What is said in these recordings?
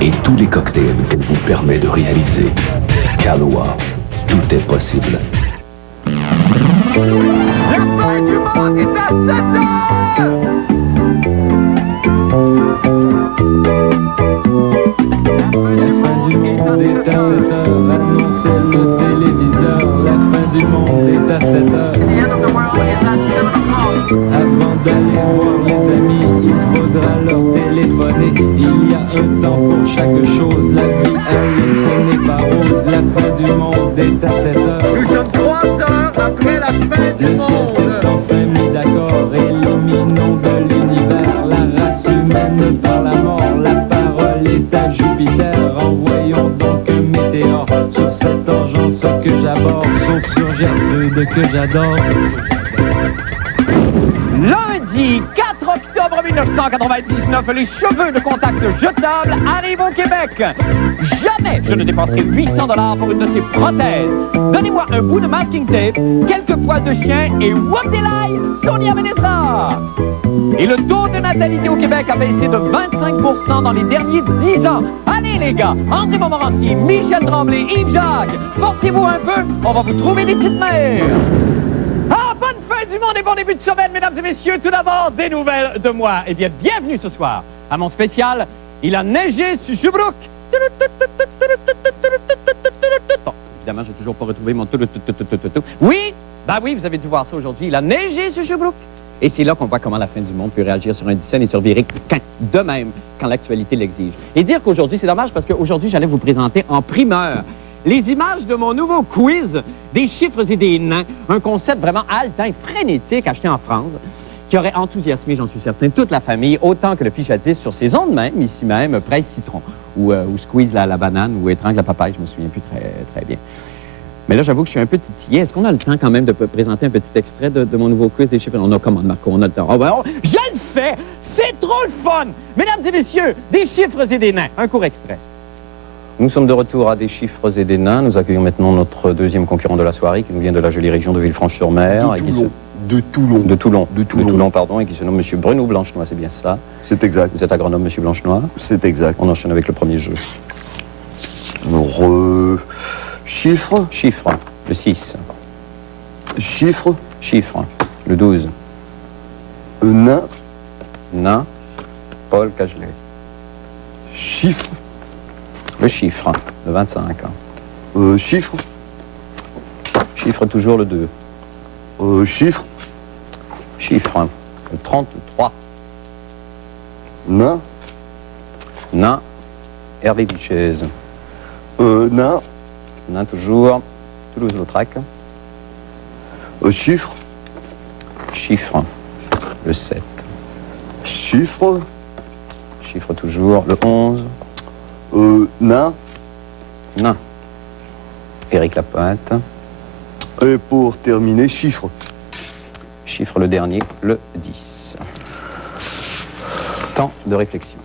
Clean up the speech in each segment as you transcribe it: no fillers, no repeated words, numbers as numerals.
et tous les cocktails qu'elle vous permet de réaliser. Kahlua, tout est possible. La fin du monde est à 7 heures! La fin du monde est à 7 heures, annonçait le téléviseur. La fin du monde est à 7 heures. Avant d'aller voir les amis, il faudra leur téléphoner. Il y a un temps pour chaque chose, la vie à lui, ce n'est pas rose. La fin du monde est à 7 heures. Nous sommes 3 heures après la fin du Le ciel monde. s'est enfin mis d'accord, éliminons de l'univers la race humaine par la mort. La parole est à Jupiter, envoyons donc un météore sur cette engeance que j'aborde, sauf sur Gertrude que j'adore. Lundi 4 octobre 1999, les cheveux de contact jetables arrivent au Québec. Jamais je ne dépenserai 800 $ pour une de ces prothèses. Donnez-moi un bout de masking tape, quelques poils de chien et whoop-de-lay, Sonia Ménestra. Et le taux de natalité au Québec a baissé de 25% dans les derniers 10 ans. Allez les gars, André Montmorency, Michel Tremblay, Yves Jacques, forcez-vous un peu, on va vous trouver des petites mères. Ah, bonne fin du monde et bon début de semaine, mesdames et messieurs. Tout d'abord, des nouvelles de moi. Eh bien, bienvenue ce soir à mon spécial. Il a neigé sur Sherbrooke. Bon, évidemment, j'ai toujours pas retrouvé mon Oui, bah oui, vous avez dû voir ça aujourd'hui. Il a neigé sur Sherbrooke. Et c'est là qu'on voit comment la fin du monde peut réagir sur un scène et survirer de même quand l'actualité l'exige. Et dire qu'aujourd'hui, c'est dommage parce qu'aujourd'hui, j'allais vous présenter en primeur les images de mon nouveau quiz des chiffres et des nains, un concept vraiment haletant, frénétique, acheté en France, qui aurait enthousiasmé, j'en suis certain, toute la famille, autant que le fiche à 10 sur ces ondes même, ici même, Presse Citron, ou Squeeze la banane, ou Étrangle la papaye, je me souviens plus très bien. Mais là, j'avoue que je suis un peu titillé. Est-ce qu'on a le temps quand même de présenter un petit extrait de mon nouveau quiz des chiffres? On a commande, Marco, on a le temps. Oh, ben, je le fais! C'est trop le fun! Mesdames et messieurs, des chiffres et des nains. Un court extrait. Nous sommes de retour à des chiffres et des nains. Nous accueillons maintenant notre deuxième concurrent de la soirée qui nous vient de la jolie région de Villefranche-sur-Mer. De Toulon, pardon, et qui se nomme Monsieur Bruno Blanchenois, c'est bien ça? C'est exact. Vous êtes agronome, Monsieur Blanchenois? C'est exact. On enchaîne avec le premier jeu. Chiffre. Chiffre, le 6. Chiffre. Chiffre, le 12. Nain. Nain, Paul Cagelet. Chiffre. Le chiffre, le 25. Chiffre. Chiffre toujours le 2. Chiffre. Chiffre, le 33. Nain. Nain, Hervé Vichez. Nain. Nain toujours, Toulouse-Lautrec. Chiffre. Chiffre, le 7. Chiffre. Chiffre toujours, le 11. Nain. Nain, Éric Lapointe. Et pour terminer, chiffre. Chiffre le dernier, le 10. Temps de réflexion.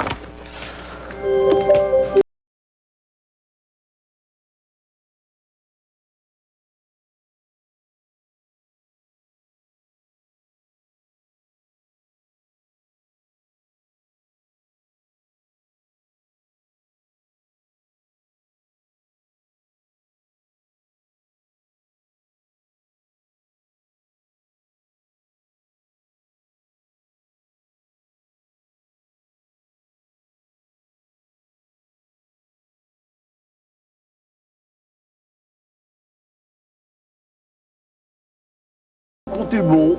Comptez bon.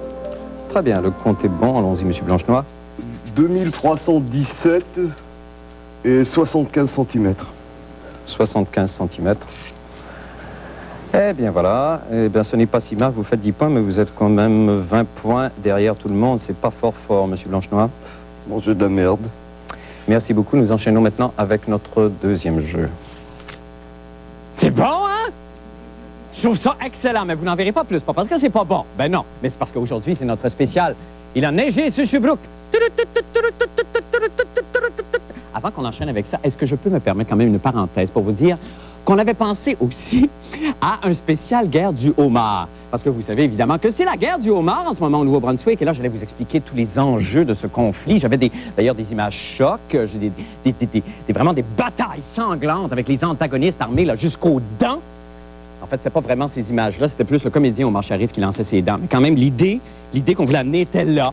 Très bien, le compte est bon. Allons-y, Monsieur Blanchenois. 2317 et 75 cm. 75 cm. Eh bien voilà, eh bien ce n'est pas si mal, vous faites 10 points, mais vous êtes quand même 20 points derrière tout le monde. C'est pas fort, Monsieur Blanchenois. Bon, jeu de la merde. Merci beaucoup, nous enchaînons maintenant avec notre deuxième jeu. C'est bon, hein? Je trouve ça excellent, mais vous n'en verrez pas plus. Pas parce que c'est pas bon. Ben non, mais c'est parce qu'aujourd'hui, c'est notre spécial. Il a neigé sur Sherbrooke. Avant qu'on enchaîne avec ça, est-ce que je peux me permettre quand même une parenthèse pour vous dire qu'on avait pensé aussi à un spécial guerre du homard. Parce que vous savez évidemment que c'est la guerre du homard en ce moment au Nouveau-Brunswick. Et là, j'allais vous expliquer tous les enjeux de ce conflit. J'avais d'ailleurs des images chocs. J'ai vraiment des batailles sanglantes avec les antagonistes armés là, jusqu'aux dents. En fait, c'était pas vraiment ces images-là. C'était plus le comédien Omar Sharif qui lançait ses dents. Mais quand même, l'idée qu'on voulait amener était là.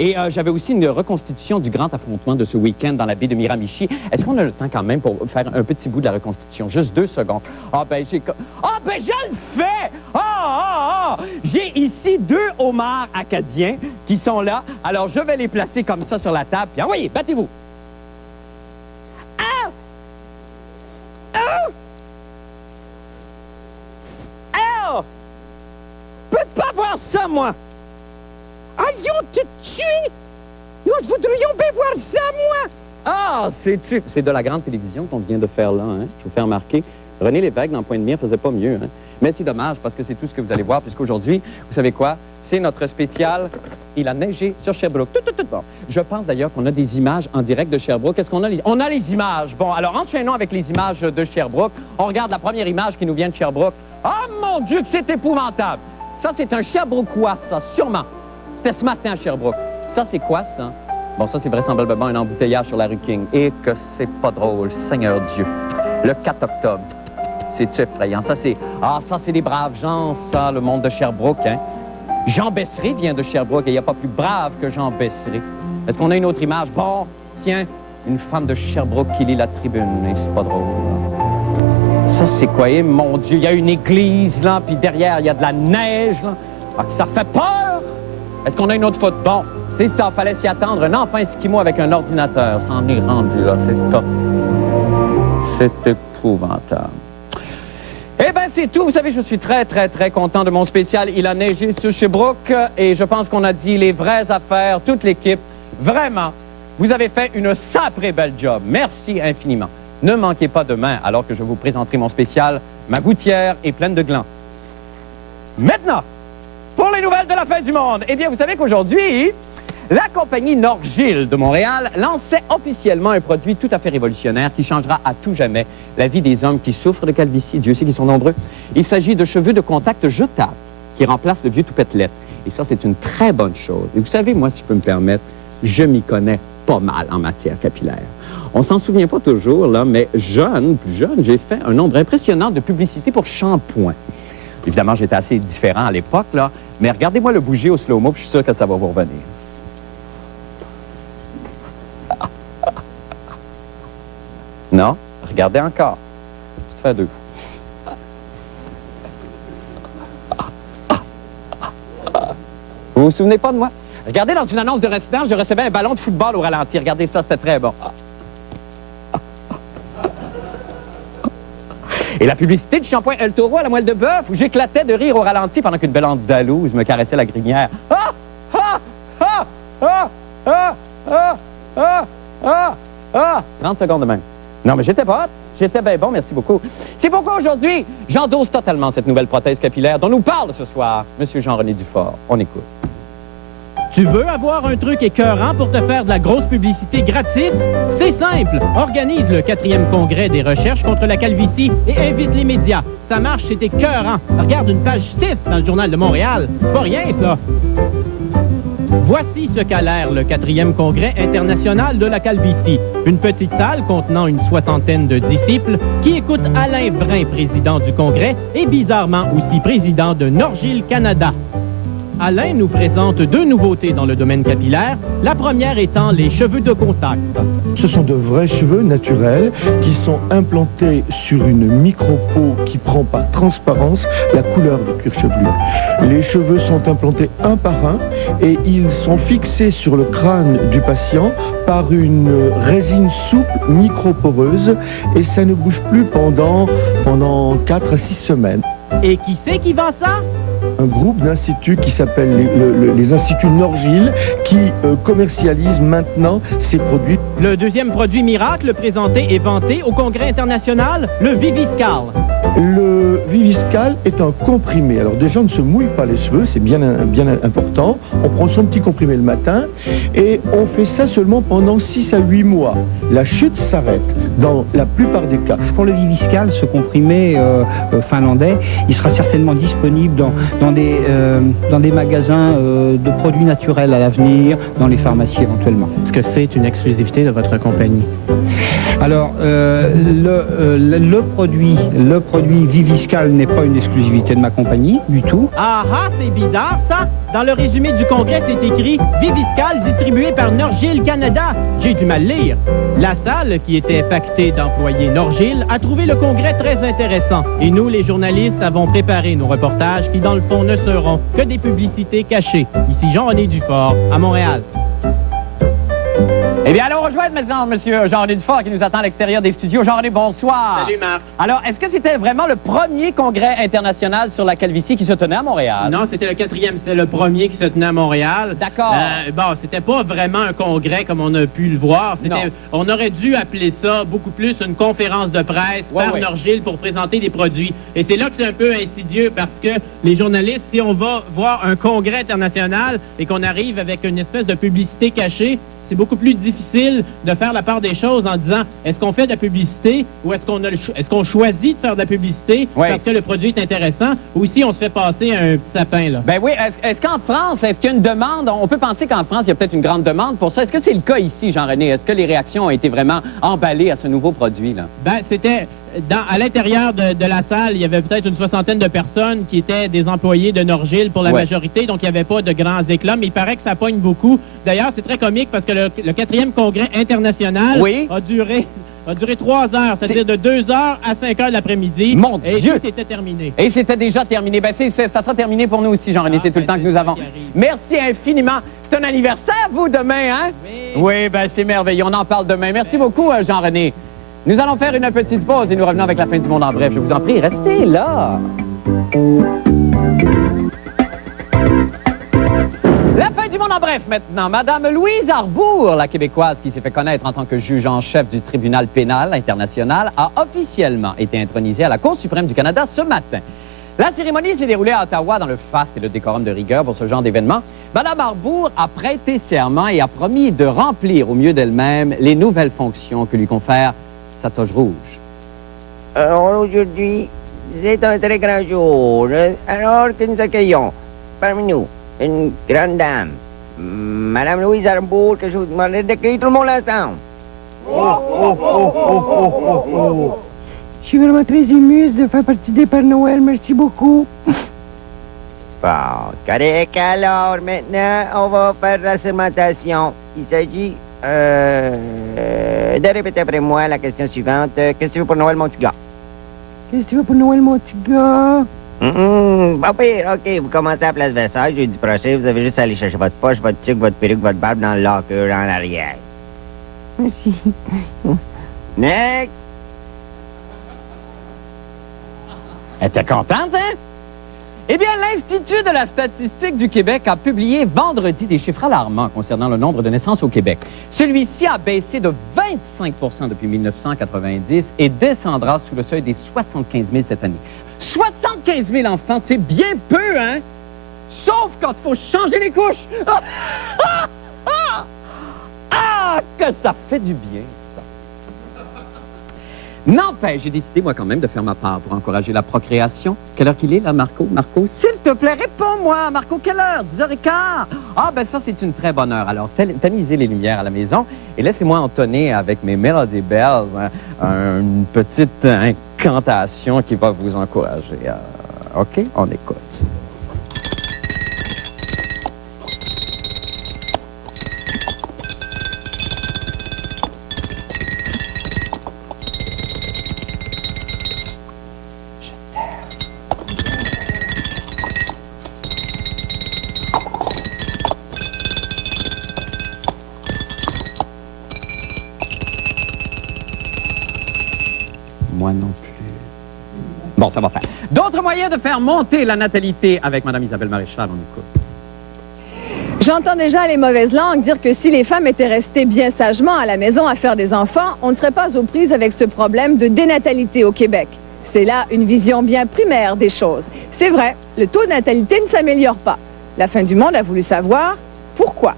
Et j'avais aussi une reconstitution du grand affrontement de ce week-end dans la baie de Miramichi. Est-ce qu'on a le temps quand même pour faire un petit bout de la reconstitution? Juste 2 secondes. Ah ben, je le fais! J'ai ici 2 homards acadiens qui sont là. Alors, je vais les placer comme ça sur la table. Puis, envoyez, battez-vous! Ah! Ah! Ah! Je peux pas voir ça, moi! Allons te tuer! Nous voudrions bien voir ça, moi! Ah, c'est de la grande télévision qu'on vient de faire là, hein? Je vous fais remarquer. René Lévesque, dans Point de Mire, faisait pas mieux, hein? Mais c'est dommage, parce que c'est tout ce que vous allez voir, puisqu'aujourd'hui, vous savez quoi? C'est notre spécial « Il a neigé sur Sherbrooke ». Bon. Je pense d'ailleurs qu'on a des images en direct de Sherbrooke. Est-ce qu'on a les... On a les images. Bon, alors enchaînons avec les images de Sherbrooke. On regarde la première image qui nous vient de Sherbrooke. Ah, mon Dieu, que c'est épouvantable! Ça, c'est un Sherbrookeois, ça, sûrement. C'était ce matin à Sherbrooke. Ça, c'est quoi, ça? Bon, ça, c'est vraisemblablement un embouteillage sur la rue King. Et que c'est pas drôle, Seigneur Dieu. Le 4 octobre. C'est effrayant. Ça, c'est des braves gens, ça, le monde de Sherbrooke, hein? Jean Bessery vient de Sherbrooke et il n'y a pas plus brave que Jean Bessery. Est-ce qu'on a une autre image? Bon, tiens, une femme de Sherbrooke qui lit la tribune. Et c'est pas drôle, là. Ça, c'est quoi? Et mon Dieu, il y a une église, là, puis derrière, il y a de la neige, là. Ah, que ça fait peur! Est-ce qu'on a une autre photo? Bon, c'est ça, fallait s'y attendre. Un enfant esquimau avec un ordinateur. Ça en est rendu, là, c'est top. C'est épouvantable. Eh bien, c'est tout. Vous savez, je suis très, très, très content de mon spécial. Il a neigé sur Sherbrooke et je pense qu'on a dit les vraies affaires, toute l'équipe. Vraiment, vous avez fait une sacrée belle job. Merci infiniment. Ne manquez pas demain, alors que je vous présenterai mon spécial, ma gouttière est pleine de glands. Maintenant, pour les nouvelles de la fin du monde, eh bien, vous savez qu'aujourd'hui, la compagnie Norgil de Montréal lançait officiellement un produit tout à fait révolutionnaire qui changera à tout jamais la vie des hommes qui souffrent de calvitie. Dieu sait qu'ils sont nombreux. Il s'agit de cheveux de contact jetables qui remplacent le vieux toupettelette. Et ça, c'est une très bonne chose. Et vous savez, moi, si je peux me permettre, je m'y connais pas mal en matière capillaire. On s'en souvient pas toujours, là, mais plus jeune, j'ai fait un nombre impressionnant de publicités pour shampoing. Évidemment, j'étais assez différent à l'époque, là, mais regardez-moi le bouger au slow-mo, puis je suis sûr que ça va vous revenir. Non? Regardez encore. Ça fait 2. Vous vous souvenez pas de moi? Regardez, dans une annonce de restaurant, je recevais un ballon de football au ralenti. Regardez ça, c'était très bon. Et la publicité du shampoing El Toro à la moelle de bœuf, où j'éclatais de rire au ralenti pendant qu'une belle andalouse me caressait la crinière. Ah! Ah! Ah! Ah! Ah! Ah! Ah! Ah! Ah! 30 secondes de même. Non, mais j'étais pas hot. J'étais bien bon, merci beaucoup. C'est pourquoi aujourd'hui, j'endosse totalement cette nouvelle prothèse capillaire dont nous parle ce soir M. Jean-René Dufort. On écoute. Tu veux avoir un truc écœurant pour te faire de la grosse publicité gratis? C'est simple! Organise le 4e congrès des recherches contre la calvitie et invite les médias. Ça marche, c'est écœurant. Regarde une page 6 dans le Journal de Montréal. C'est pas rien, ça. Voici ce qu'a l'air le 4e congrès international de la calvitie. Une petite salle contenant une soixantaine de disciples qui écoutent Alain Brun, président du congrès, et bizarrement aussi président de Norgil Canada. Alain nous présente 2 nouveautés dans le domaine capillaire, la première étant les cheveux de contact. Ce sont de vrais cheveux naturels qui sont implantés sur une micro-peau qui prend par transparence la couleur du cuir chevelu. Les cheveux sont implantés un par un et ils sont fixés sur le crâne du patient par une résine souple microporeuse et ça ne bouge plus pendant 4 à 6 semaines. Et qui c'est qui vend ça? un groupe d'instituts qui s'appelle les instituts Norgil qui commercialisent maintenant ces produits. Le deuxième produit miracle présenté et vanté au Congrès international, le Viviscal. Le Viviscal est un comprimé. Alors déjà, on ne se mouille pas les cheveux, c'est bien important. On prend son petit comprimé le matin et on fait ça seulement pendant 6 à 8 mois. La chute s'arrête dans la plupart des cas. Pour le Viviscal, ce comprimé finlandais, il sera certainement disponible dans des magasins de produits naturels à l'avenir, dans les pharmacies éventuellement. Est-ce que c'est une exclusivité de votre compagnie? Alors, le produit Viviscal n'est pas une exclusivité de ma compagnie, du tout. Ah ah, c'est bizarre ça! Dans le résumé du congrès, c'est écrit « Viviscal distribué par Norgil Canada ». J'ai du mal lire. La salle, qui était pactée d'employés Norgil, a trouvé le congrès très intéressant. Et nous, les journalistes, avons préparé nos reportages qui, dans le fond, ne seront que des publicités cachées. Ici Jean-René Dufort, à Montréal. Eh bien, allons rejoindre maintenant M. Jean-René Dufort qui nous attend à l'extérieur des studios. Jean-René, bonsoir. Salut, Marc. Alors, est-ce que c'était vraiment le premier congrès international sur la calvitie qui se tenait à Montréal? Non, c'était le 4e, c'était le premier qui se tenait à Montréal. D'accord. Bon, c'était pas vraiment un congrès comme on a pu le voir. On aurait dû appeler ça beaucoup plus une conférence de presse par Norgil pour présenter des produits. Et c'est là que c'est un peu insidieux parce que les journalistes, si on va voir un congrès international et qu'on arrive avec une espèce de publicité cachée, c'est beaucoup plus difficile de faire la part des choses en disant est-ce qu'on fait de la publicité ou est-ce qu'on choisit de faire de la publicité parce que le produit est intéressant ou si on se fait passer un petit sapin là. Ben oui, est-ce qu'en France, est-ce qu'il y a une demande? On peut penser qu'en France, il y a peut-être une grande demande pour ça. Est-ce que c'est le cas ici, Jean-René? Est-ce que les réactions ont été vraiment emballées à ce nouveau produit là? Ben c'était à l'intérieur de la salle, il y avait peut-être une 60aine de personnes qui étaient des employés de Norgil pour la majorité, donc il n'y avait pas de grands éclats, mais il paraît que ça pogne beaucoup. D'ailleurs, c'est très comique parce que le 4e congrès international a duré 3 heures, c'est-à-dire de 2 heures à 5 heures de l'après-midi. Mon et Dieu! tout était terminé. Et c'était déjà terminé. Ben, ça sera terminé pour nous aussi, Jean-René. C'est tout le temps que nous avons. Merci infiniment. C'est un anniversaire, vous, demain, hein? Oui, ben c'est merveilleux. On en parle demain. Merci beaucoup, Jean-René. Nous allons faire une petite pause et nous revenons avec la fin du monde en bref. Je vous en prie, restez là. La fin du monde en bref maintenant. Madame Louise Arbour, la Québécoise qui s'est fait connaître en tant que juge en chef du tribunal pénal international, a officiellement été intronisée à la Cour suprême du Canada ce matin. La cérémonie s'est déroulée à Ottawa dans le faste et le décorum de rigueur pour ce genre d'événement. Madame Arbour a prêté serment et a promis de remplir au mieux d'elle-même les nouvelles fonctions que lui confère sa toge rouge. Alors aujourd'hui, c'est un très grand jour. Alors que nous accueillons parmi nous une grande dame, Madame Louise Arbour, que je vous demandais d'accueillir tout le monde ensemble. Je suis vraiment très émue de faire partie des Pères Noël. Merci beaucoup. Bon, correct. Alors, maintenant, on va faire la sermentation. Il s'agit de répéter après moi la question suivante. Qu'est-ce que tu veux pour Noël, mon petit gars? Qu'est-ce que tu veux pour Noël, mon petit gars? Bon, pire, OK, vous commencez à la place Versailles jeudi prochain. Vous avez juste à aller chercher votre poche, votre tuque, votre perruque, votre barbe dans le locker en arrière. Merci. Next! Elle était contente, hein? Eh bien, l'Institut de la statistique du Québec a publié vendredi des chiffres alarmants concernant le nombre de naissances au Québec. Celui-ci a baissé de 25 % depuis 1990 et descendra sous le seuil des 75 000 cette année. 75 000 enfants, c'est bien peu, hein? Sauf quand il faut changer les couches! Ah, que ça fait du bien, ça! N'empêche, j'ai décidé, moi, quand même, de faire ma part pour encourager la procréation. Quelle heure qu'il est, là, Marco? Marco, s'il te plaît, réponds-moi! Marco, quelle heure? 10h15? Ah, ben ça, c'est une très bonne heure. Alors, tamisez les lumières à la maison et laissez-moi entonner avec mes Melody Bells une petite incantation qui va vous encourager. OK? On écoute. Moi non plus. Bon, ça va faire. D'autres moyens de faire monter la natalité avec Mme Isabelle Maréchal, on écoute. J'entends déjà les mauvaises langues dire que si les femmes étaient restées bien sagement à la maison à faire des enfants, on ne serait pas aux prises avec ce problème de dénatalité au Québec. C'est là une vision bien primaire des choses. C'est vrai, le taux de natalité ne s'améliore pas. La fin du monde a voulu savoir pourquoi.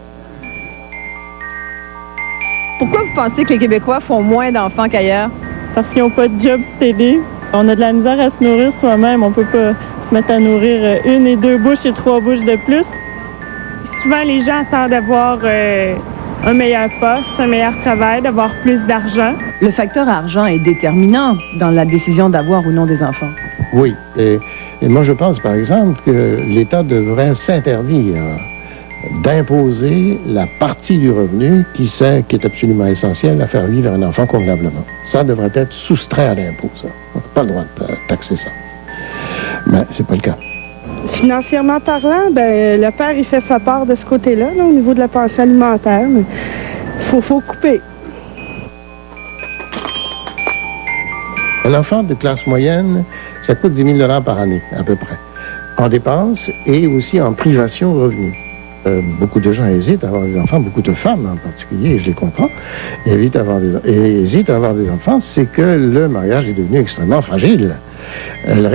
Pourquoi vous pensez que les Québécois font moins d'enfants qu'ailleurs? Parce qu'ils n'ont pas de job pour t'aider. On a de la misère à se nourrir soi-même. On peut pas se mettre à nourrir 1 et 2 bouches et 3 bouches de plus. Souvent, les gens attendent d'avoir un meilleur poste, un meilleur travail, d'avoir plus d'argent. Le facteur argent est déterminant dans la décision d'avoir ou non des enfants. Oui. Et moi, je pense, par exemple, que l'État devrait s'interdire d'imposer la partie du revenu qui est absolument essentielle à faire vivre un enfant convenablement. Ça devrait être soustrait à l'impôt, ça. On n'a pas le droit de taxer ça. Mais c'est pas le cas. Financièrement parlant, ben, le père, il fait sa part de ce côté-là, là, au niveau de la pension alimentaire, mais faut couper. Un enfant de classe moyenne, ça coûte 10 000 par année, à peu près, en dépenses et aussi en privation de revenus. Beaucoup de gens hésitent à avoir des enfants, beaucoup de femmes en particulier, et je les comprends, hésitent à avoir des enfants, c'est que le mariage est devenu extrêmement fragile. Elle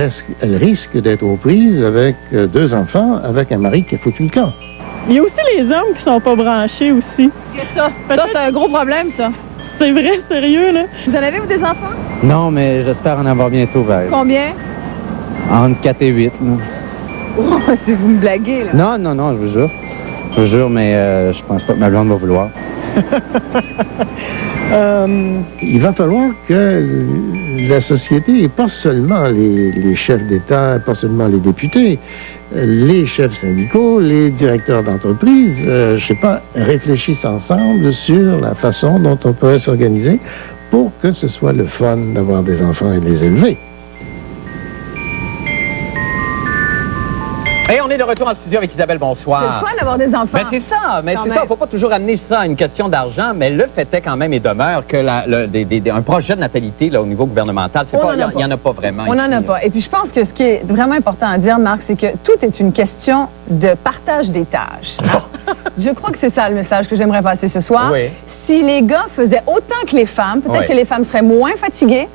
risque d'être aux prises avec 2 enfants, avec un mari qui a foutu le camp. Il y a aussi les hommes qui sont pas branchés aussi. Ça, c'est un gros problème, ça. C'est vrai, sérieux, là. Vous en avez, vous, des enfants? Non, mais j'espère en avoir bientôt, vers. Combien? Entre 4 et 8. Oh, si vous me blaguez, là. Non, non, non, je vous jure. Je vous jure, mais je pense pas que ma blonde va vouloir. Il va falloir que la société, et pas seulement les chefs d'État, pas seulement les députés, les chefs syndicaux, les directeurs d'entreprise, je sais pas, réfléchissent ensemble sur la façon dont on pourrait s'organiser pour que ce soit le fun d'avoir des enfants et de les élever. Et on est de retour en studio avec Isabelle, bonsoir. C'est le fun d'avoir des enfants. Ben c'est ça, mais c'est ça. Il ne faut pas toujours amener ça à une question d'argent, mais le fait est quand même et demeure que un projet de natalité là, au niveau gouvernemental, il n'y en a pas vraiment. On n'en a pas. Et puis je pense que ce qui est vraiment important à dire, Marc, c'est que tout est une question de partage des tâches. Je crois que c'est ça le message que j'aimerais passer ce soir. Oui. Si les gars faisaient autant que les femmes, peut-être que les femmes seraient moins fatiguées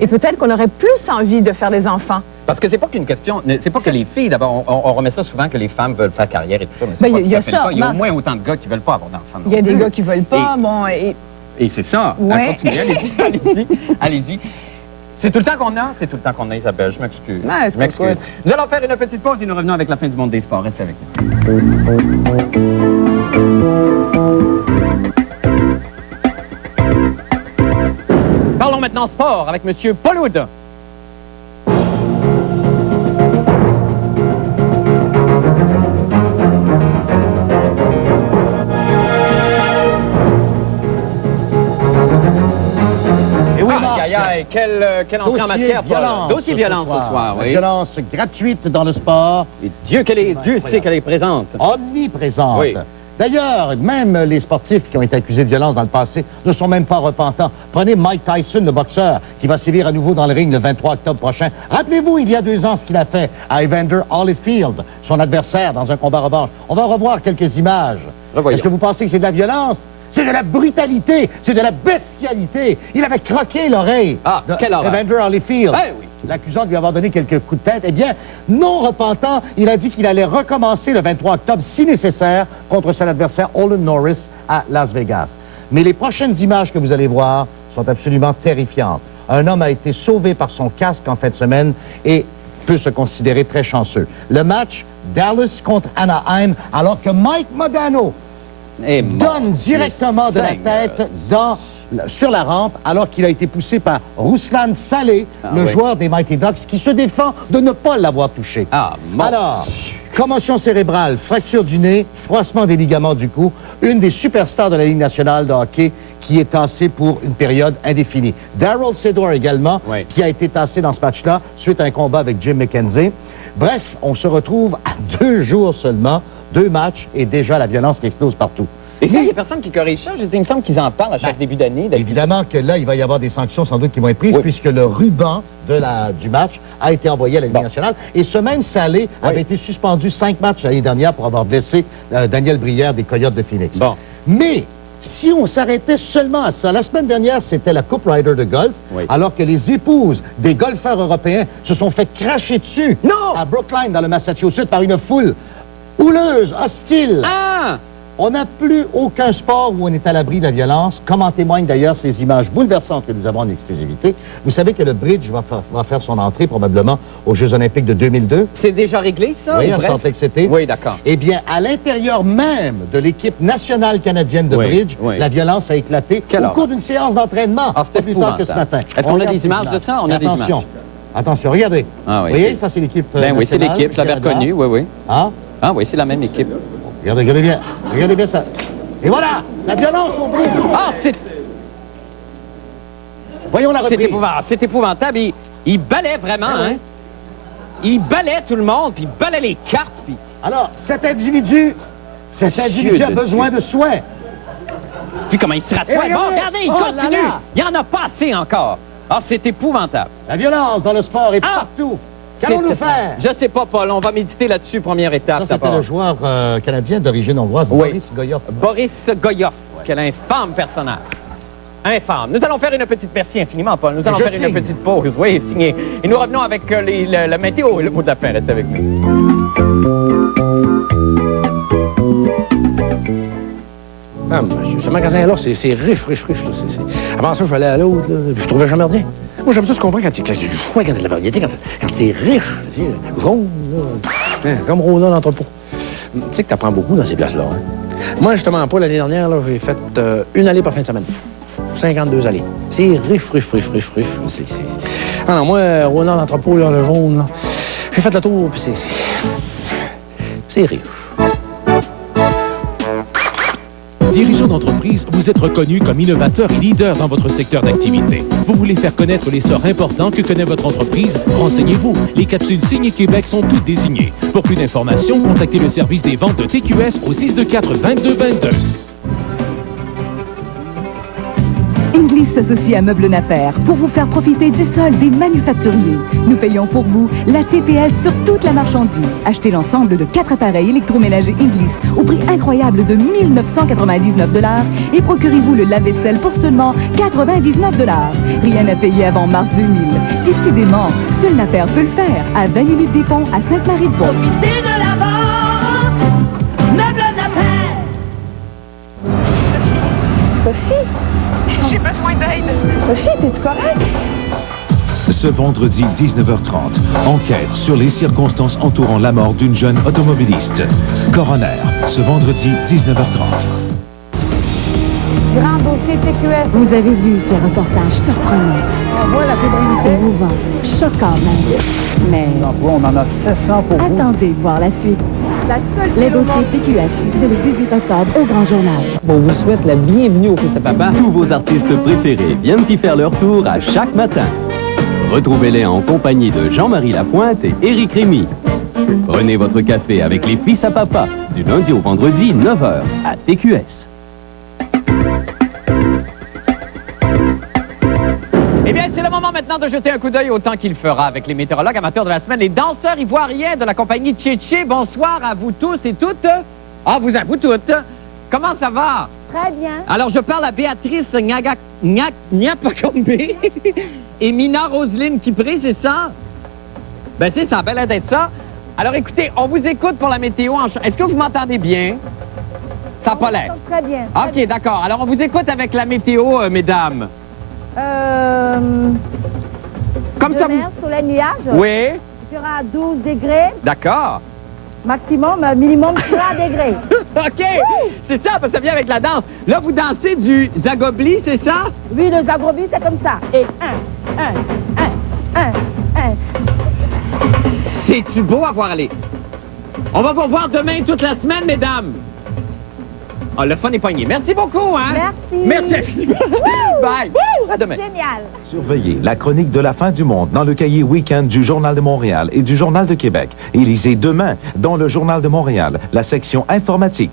et peut-être qu'on aurait plus envie de faire des enfants. Parce que c'est pas qu'une question, c'est pas que les filles, d'abord, on remet ça souvent que les femmes veulent faire carrière et tout ça, mais c'est pas il y a ça. Il y a au moins autant de gars qui veulent pas avoir d'enfants. Il y a des gars qui veulent pas, Et c'est ça. Continuez, allez-y, allez-y. C'est tout le temps qu'on a? C'est tout le temps qu'on a, Isabelle, je m'excuse. Je m'excuse. Nous allons faire une petite pause et nous revenons avec la fin du monde des sports. Restez avec nous. Parlons maintenant sport avec M. Pauloud. Quelle entrée en matière, Paul? Dossier violence ce soir, oui. Violence gratuite dans le sport. Et Dieu sait qu'elle est présente. Omniprésente. Oui. D'ailleurs, même les sportifs qui ont été accusés de violence dans le passé ne sont même pas repentants. Prenez Mike Tyson, le boxeur, qui va sévir à nouveau dans le ring le 23 octobre prochain. Rappelez-vous, il y a 2 ans, ce qu'il a fait à Evander Holyfield, son adversaire, dans un combat revanche. On va revoir quelques images. Est-ce que vous pensez que c'est de la violence? C'est de la brutalité, c'est de la bestialité. Il avait croqué l'oreille d'Evander Holyfield. Oui. L'accusant de lui avoir donné quelques coups de tête. Eh bien, non repentant, il a dit qu'il allait recommencer le 23 octobre, si nécessaire, contre son adversaire Olin Norris à Las Vegas. Mais les prochaines images que vous allez voir sont absolument terrifiantes. Un homme a été sauvé par son casque en fin de semaine et peut se considérer très chanceux. Le match, Dallas contre Anaheim, alors que Mike Modano donne directement de la tête sur la rampe, alors qu'il a été poussé par Ruslan Saleh, joueur des Mighty Ducks, qui se défend de ne pas l'avoir touché. Alors, commotion cérébrale, fracture du nez, froissement des ligaments du cou, une des superstars de la Ligue nationale de hockey qui est tassée pour une période indéfinie. Darryl Seydour également, qui a été tassé dans ce match-là, suite à un combat avec Jim McKenzie. Bref, on se retrouve à 2 jours seulement, 2 matchs et déjà la violence qui explose partout. Et ça, il y a personne qui corrige ça. Je dis, il me semble qu'ils en parlent à chaque début d'année. Évidemment que là, il va y avoir des sanctions sans doute qui vont être prises, puisque le ruban du match a été envoyé à la Ligue nationale. Et ce même Salé avait été suspendu 5 matchs l'année dernière pour avoir blessé Daniel Brière des Coyotes de Phoenix. Bon. Mais si on s'arrêtait seulement à ça, la semaine dernière, c'était la Coupe Ryder de golf, alors que les épouses des golfeurs européens se sont fait cracher dessus à Brookline, dans le Massachusetts, par une foule houleuse, hostile. On n'a plus aucun sport où on est à l'abri de la violence, comme en témoignent d'ailleurs ces images bouleversantes que nous avons en exclusivité. Vous savez que le bridge va faire son entrée probablement aux Jeux olympiques de 2002. C'est déjà réglé, ça? Oui, à Salt Lake City. Oui, d'accord. Eh bien, à l'intérieur même de l'équipe nationale canadienne de bridge, la violence a éclaté au cours d'une séance d'entraînement, pas plus tard que ce matin. Est-ce qu'on a des images de ça? On a des images. Attention, regardez. Ah, oui, vous voyez, ça, c'est l'équipe oui, c'est l'équipe, je l'avais reconnue, oui. Ah? Ah oui, c'est la même équipe. Regardez bien. Regardez bien ça. Et voilà, la violence au bridge. Ah, c'est... Voyons la reprise. C'est épouvantable. Il balait vraiment, hein? Il balait tout le monde, puis il balait les cartes, puis... Alors, cet individu a besoin de soins. Puis comment il se rassoit. Bon, regardez, il continue. Il n'y en a pas assez encore. Ah, c'est épouvantable. La violence dans le sport est partout. Qu'allons-nous faire? Je sais pas, Paul. On va méditer là-dessus, première étape. Ça, c'était le joueur canadien d'origine hongroise, Boris Goyov. Boris Goyov. Quel infâme personnage. Infâme. Nous allons faire une petite merci infiniment, Paul. Nous allons faire une petite pause. Oui, signé. Et nous revenons avec la météo et le mot de la fin. Restez avec nous. Ce magasin-là, c'est riche. Là. Avant ça, je vais aller à l'autre, puis je trouvais jamais rien. Moi, j'aime ça, tu comprends, quand il y a du choix, quand il y a de la variété, quand c'est riche, jaune, là, comme Rona l'entrepôt. Tu sais que t'apprends beaucoup dans ces places-là. Hein? Moi, justement, pas l'année dernière, j'ai fait une allée par fin de semaine. 52 allées. C'est riche. Ah non, moi, Rona l'entrepôt, là, le jaune, là, j'ai fait le tour, puis c'est riche. Dirigeant d'entreprise, vous êtes reconnu comme innovateur et leader dans votre secteur d'activité. Vous voulez faire connaître l'essor important que connaît votre entreprise? Renseignez-vous. Les capsules signées Québec sont toutes désignées. Pour plus d'informations, contactez le service des ventes de TQS au 624-2222. Inglis s'associe à Meubles Napper pour vous faire profiter du solde des manufacturiers. Nous payons pour vous la TPS sur toute la marchandise. Achetez l'ensemble de 4 appareils électroménagers Inglis au prix incroyable de 1 999 $ et procurez-vous le lave-vaisselle pour seulement 99 $. Rien à payer avant mars 2000. Décidément, seul Napper peut le faire à 20 minutes des ponts à Sainte-Marie-de-Beauce. Profitez de l'avance! Meubles Napper! Sophie? J'ai besoin d'aide. Sophie, t'es-tu correcte? Ce vendredi 19h30, enquête sur les circonstances entourant la mort d'une jeune automobiliste. Coroner, ce vendredi 19h30. Grand dossier TQS. Vous avez vu ces reportages surprenants. On voit la fébrilité. Émouvant, choquant même. Mais On en a 700 pour vous. attendez de voir la suite. Les dossiers TQS, c'est le 18 octobre au Grand Journal. On vous souhaite la bienvenue au Fils à Papa. Tous vos artistes préférés viennent y faire leur tour à chaque matin. Retrouvez-les en compagnie de Jean-Marie Lapointe et Éric Rémy. Prenez votre café avec les Fils à Papa, du lundi au vendredi, 9h, à TQS. Eh bien, c'est le moment maintenant de jeter un coup d'œil au temps qu'il fera avec les météorologues amateurs de la semaine, les danseurs ivoiriens de la compagnie Tchétché. Bonsoir à vous tous et toutes. Ah, vous toutes. Comment ça va? Très bien. Alors, je parle à Béatrice Niapakombe et Mina Roseline Kipré, c'est ça? Ben, c'est ça, bel l'air d'être ça. Alors, écoutez, on vous écoute pour la météo. Est-ce que vous m'entendez bien? Ça n'a pas l'air. Très bien. OK, d'accord. Alors, on vous écoute avec la météo, mesdames. Comme ça, mer sur les nuages. Oui. Il fera 12 degrés. D'accord. Maximum, minimum 3 degrés. OK. C'est ça, parce que ça vient avec la danse. Là, vous dansez du zagobli, c'est ça? Oui, le zagobli, c'est comme ça. Et 1. C'est-tu beau à voir aller? On va vous revoir demain toute la semaine, mesdames. Ah, le fun est pogné. Merci beaucoup, hein? Merci. Merci. Bye. À demain. Génial. Surveillez la chronique de la fin du monde dans le cahier Week-end du Journal de Montréal et du Journal de Québec. Et lisez demain dans le Journal de Montréal, la section informatique.